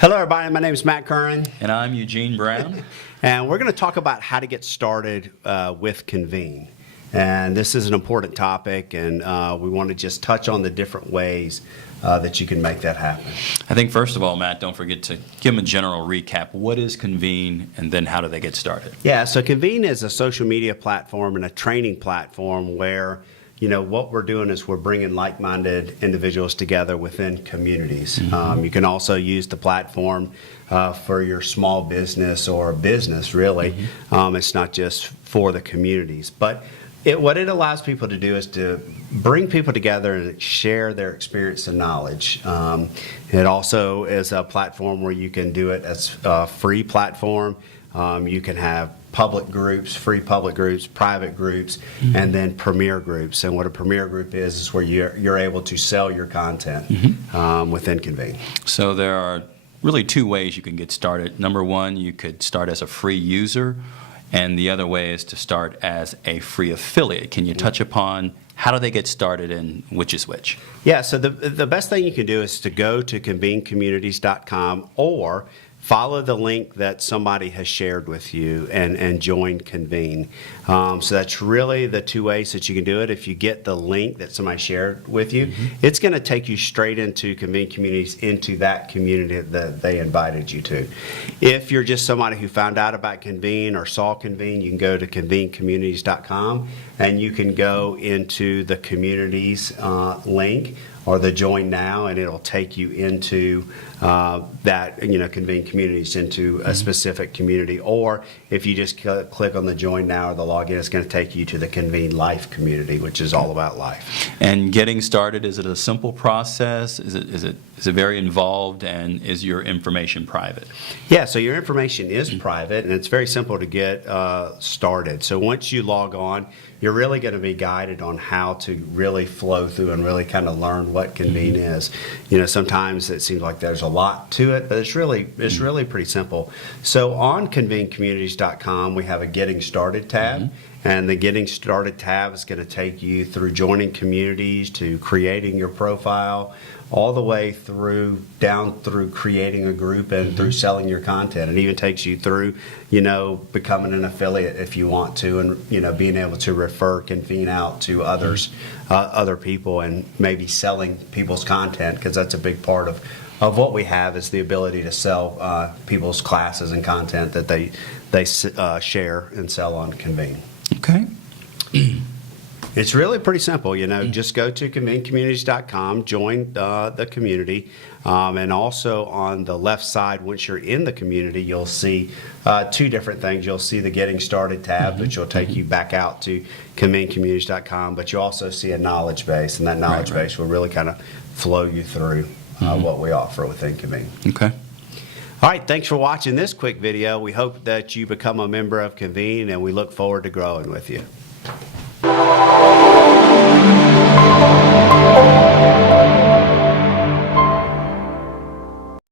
Hello everybody, my name is Matt Currin. And I'm Eugene Brown. And we're going to talk about how to get started with Convene. And this is an important topic, and we want to just touch on the different ways that you can make that happen. I think first of all, Matt, don't forget to give them a general recap. What is Convene, and then how do they get started? Yeah, so Convene is a social media platform and a training platform where what we're doing is we're bringing like-minded individuals together within communities. Mm-hmm. You can also use the platform for your small business or business, really. Mm-hmm. It's not just for the communities. But what it allows people to do is to bring people together and share their experience and knowledge. It also is a platform where you can do it as a free platform. You can have public groups, free public groups, private groups, mm-hmm. and then premier groups. And what a premier group is where you're able to sell your content mm-hmm. Within Convene. So there are really two ways you can get started. Number one, you could start as a free user, and the other way is to start as a free affiliate. Can you touch upon how do they get started and which is which? Yeah, so the best thing you can do is to go to convenecommunities.com or follow the link that somebody has shared with you and join Convene. So that's really the two ways that you can do it. If you get the link that somebody shared with you, mm-hmm. it's going to take you straight into Convene Communities, into that community that they invited you to. If you're just somebody who found out about Convene or saw Convene, you can go to convenecommunities.com and you can go into the communities link or the join now, and it'll take you into that, Convene Communities, into a specific community. Or if you just click on the join now or the login, it's going to take you to the Convene Life community, which is all about life. And getting started, is it a simple process? Is it very involved, and is your information private? Yeah, so your information is private, and it's very simple to get started. So once you log on, you're really going to be guided on how to really flow through and really kind of learn what Convene is. Sometimes it seems like there's a lot to it, but it's really pretty simple. So on convenecommunities.com, we have a Getting Started tab. And the Getting Started tab is going to take you through joining communities, to creating your profile, all the way down through creating a group and through selling your content. It even takes you through, becoming an affiliate if you want to, and being able to refer Convene out to others, other people, and maybe selling people's content, because that's a big part of what we have, is the ability to sell people's classes and content that they share and sell on Convene. Okay. It's really pretty simple, just go to convenecommunities.com, join the community, and also on the left side, once you're in the community, you'll see two different things. You'll see the Getting Started tab, which will take you back out to convenecommunities.com, but you also see a knowledge base, and that knowledge base will really kind of flow you through what we offer within Convene. Okay. All right, thanks for watching this quick video. We hope that you become a member of Convene, and we look forward to growing with you.